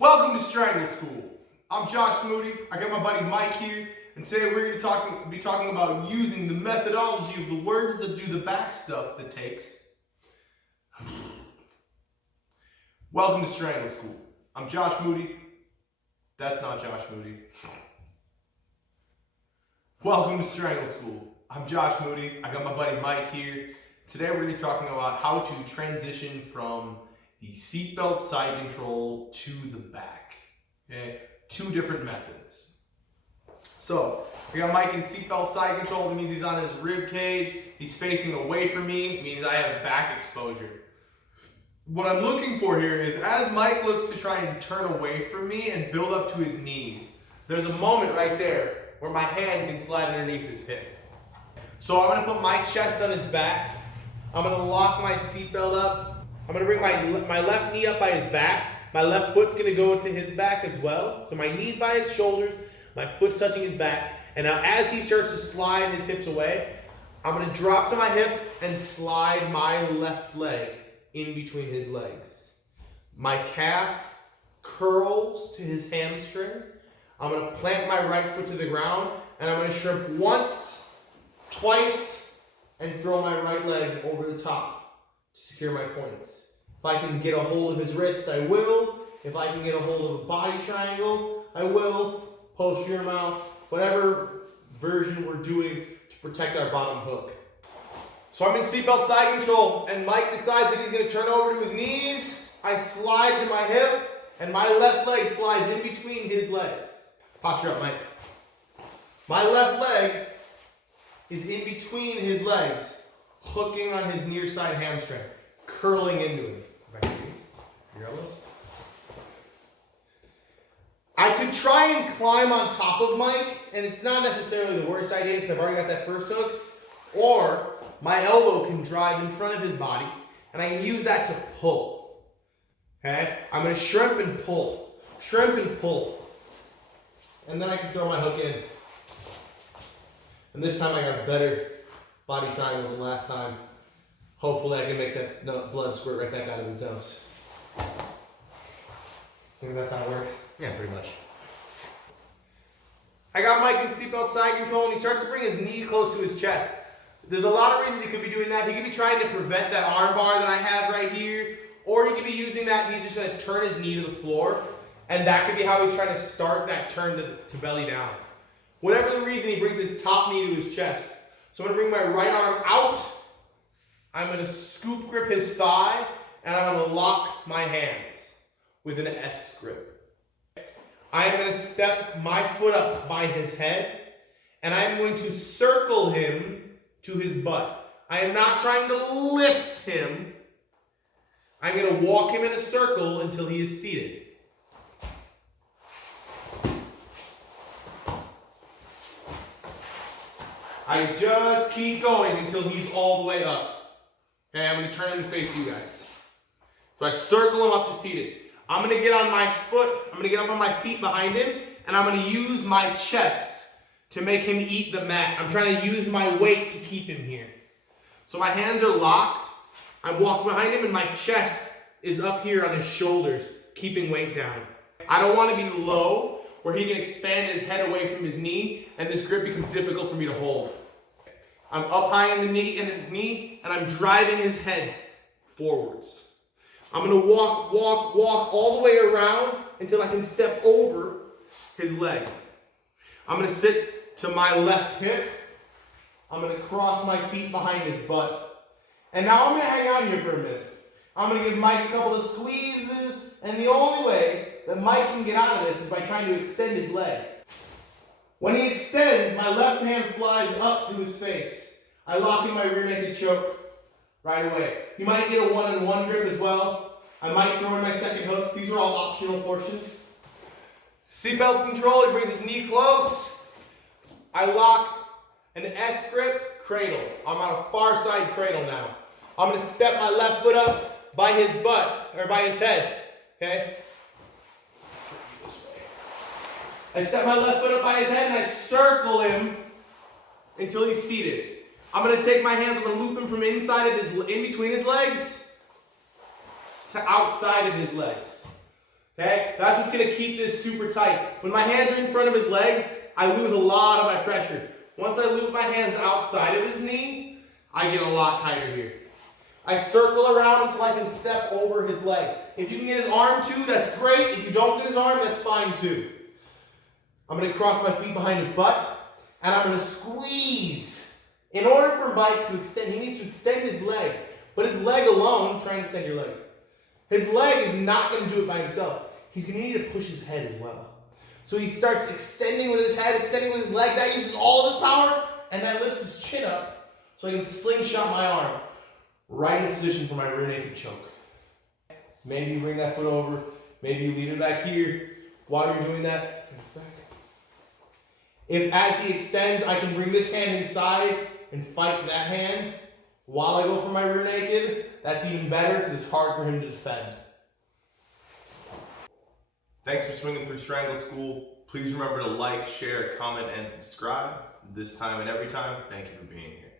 Welcome to Strangle School. I'm Josh Moody. I got my buddy Mike here, and today we're going to be talking about using the methodology of the words that do the back stuff that takes. Welcome to Strangle School. I'm Josh Moody. That's not Josh Moody. Welcome to Strangle School. I'm Josh Moody. I got my buddy Mike here. Today we're going to be talking about how to transition from the seatbelt side control to the back. Okay, two different methods. So we got Mike in seatbelt side control. That means he's on his rib cage. He's facing away from me. It means I have back exposure. What I'm looking for here is as Mike looks to try and turn away from me and build up to his knees, there's a moment right there where my hand can slide underneath his hip. So I'm going to put my chest on his back. I'm going to lock my seatbelt up. I'm going to bring my left knee up by his back. My left foot's going to go into his back as well. So my knee's by his shoulders, my foot's touching his back. And now as he starts to slide his hips away, I'm going to drop to my hip and slide my left leg in between his legs. My calf curls to his hamstring. I'm going to plant my right foot to the ground, and I'm going to shrimp once, twice, and throw my right leg over the top to secure my points. If I can get a hold of his wrist, I will. If I can get a hold of a body triangle, I will. Posterior mount, whatever version we're doing to protect our bottom hook. So I'm in seatbelt side control, and Mike decides that he's going to turn over to his knees. I slide to my hip, and my left leg slides in between his legs. Posture up, Mike. My left leg is in between his legs, hooking on his near side hamstring, curling into him. Back to you. I could try and climb on top of Mike, and it's not necessarily the worst idea because I've already got that first hook. Or my elbow can drive in front of his body, and I can use that to pull. Okay? I'm going to shrimp and pull. Shrimp and pull. And then I can throw my hook in. And this time I got a better body triangle than last time. Hopefully I can make that blood squirt right back out of his nose. Think that's how it works? Yeah, pretty much. I got Mike in seatbelt side control, and he starts to bring his knee close to his chest. There's a lot of reasons he could be doing that. He could be trying to prevent that arm bar that I have right here, or he could be using that and he's just going to turn his knee to the floor, and that could be how he's trying to start that turn to belly down. Whatever the reason, he brings his top knee to his chest. So I'm going to bring my right arm out. I'm going to scoop grip his thigh, and I'm going to lock my hands with an S grip. I am going to step my foot up by his head, and I'm going to circle him to his butt. I am not trying to lift him. I'm going to walk him in a circle until he is seated. I just keep going until he's all the way up. Okay, I'm going to turn him to face you guys. So I circle him up to seated. I'm going to get on my foot, I'm going to get up on my feet behind him, and I'm going to use my chest to make him eat the mat. I'm trying to use my weight to keep him here. So my hands are locked. I'm walking behind him, and my chest is up here on his shoulders, keeping weight down. I don't want to be low, where he can expand his head away from his knee, and this grip becomes difficult for me to hold. I'm up high in the knee, and I'm driving his head forwards. I'm going to walk all the way around until I can step over his leg. I'm going to sit to my left hip. I'm going to cross my feet behind his butt. And now I'm going to hang out here for a minute. I'm going to give Mike a couple of squeezes, and the only way that Mike can get out of this is by trying to extend his leg. When he extends, my left hand flies up to his face. I lock in my rear naked choke right away. You might get a one-on-one grip as well. I might throw in my second hook. These are all optional portions. Seatbelt control, he brings his knee close. I lock an S grip, cradle. I'm on a far side cradle now. I'm going to step my left foot up by his butt, or by his head. Okay? I step my left foot up by his head and I circle him until he's seated. I'm going to take my hands, I'm going to loop him from inside of his, in between his legs to outside of his legs. Okay? That's what's gonna keep this super tight. When my hands are in front of his legs, I lose a lot of my pressure. Once I loop my hands outside of his knee, I get a lot tighter here. I circle around until I can step over his leg. If you can get his arm too, that's great. If you don't get his arm, that's fine too. I'm gonna cross my feet behind his butt, and I'm gonna squeeze. In order for Mike to extend, he needs to extend his leg. But his leg alone, try and extend your leg. His leg is not gonna do it by himself. He's gonna need to push his head as well. So he starts extending with his head, extending with his leg. That uses all of his power, and that lifts his chin up so I can slingshot my arm right in position for my rear naked choke. Maybe you bring that foot over. Maybe you leave it back here. While you're doing that, it's back. If as he extends, I can bring this hand inside and fight that hand while I go for my rear naked, that's even better because it's hard for him to defend. Thanks for swinging through Strangle School. Please remember to like, share, comment, and subscribe. This time and every time, thank you for being here.